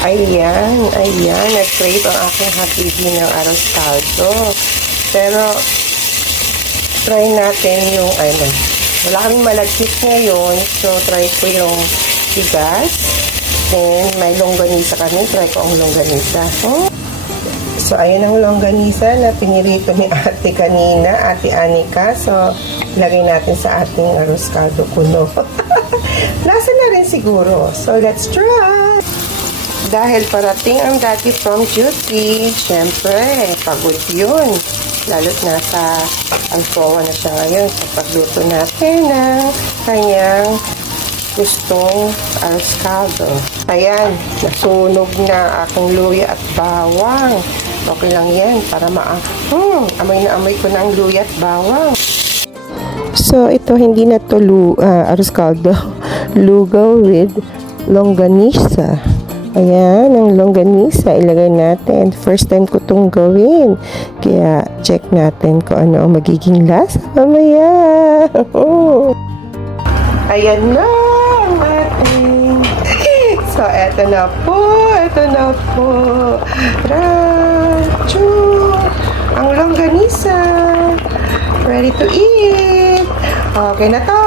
Ayan. Nag-crave ang aking habibi ng arroz caldo. Pero, try natin yung, wala kaming malagkit ngayon. So, try ko yung bigas. Then, may longganisa kami. Try ko ang longganisa. So, ayan ang longganisa na pinirito ni ate kanina, ate Anika. So, lagay natin sa ating arroz caldo kuno. Lasa na rin siguro. So, let's try! Dahil parating ang daddy from duty, syempre, pagod yun. Lalo't nasa Alcoa na siya ngayon sa pagluto natin ng kanyang gustong arroz caldo. Ayan, nasunog na aking luya at bawang. Okay lang yan para amoy na amoy ko na ang luya at bawang. So, ito hindi na to arroz caldo. Lugaw with longganisa. Ayan, ang longganisa ilagay natin. First time ko itong gawin. Kaya, check natin kung ano ang magiging lasa mamaya. Ayan na ang ating. So, eto na po. Rachu! Ang longganisa. Ready to eat. Okay na to.